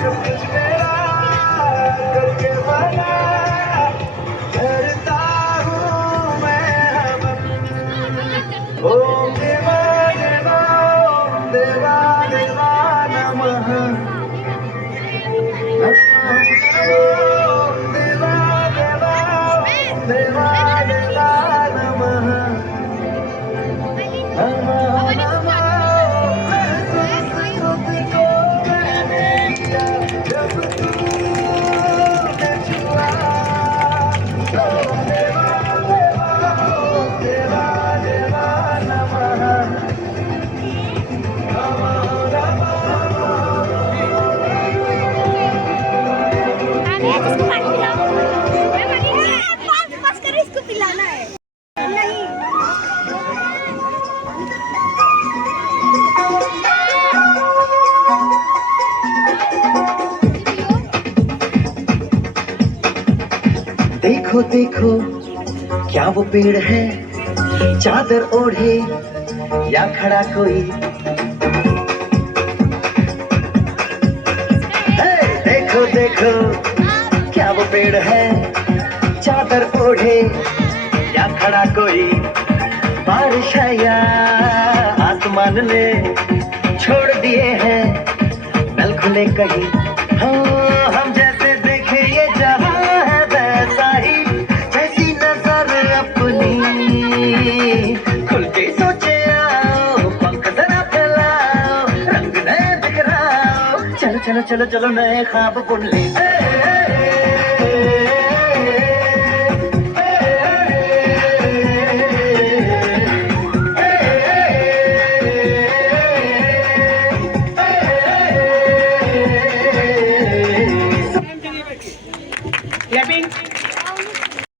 सब कुछ मेरा करके भला करता हूँ मैं हम ओम देवा देवा ओम देवा देवा नमः ओम देवा देवा ओम देवा देवा नमः नमः नमः तुझको मैंने किया जब तूने छुआ ओम देवा देवा ओम देवा देवा नमः अरे जिसको पानी पिलाओ मैं पानी पास पास कर इसको पिलाना है नहीं देखो देखो क्या वो पेड़ है चादर ओढ़े या खड़ा कोई हे, देखो देखो क्या वो पेड़ है चादर ओढ़े या खड़ा कोई बारिश है या आसमान ने छोड़ दिए हैं नल खुले कहीं हाँ हम जैसे देखे ये जहां है वैसा ही जैसी नजर अपनी खुल के सोचे आओ पंख जरा फैलाओ रंग नए बिखराओ चलो चलो चलो चलो नए ख्वाब बुन ले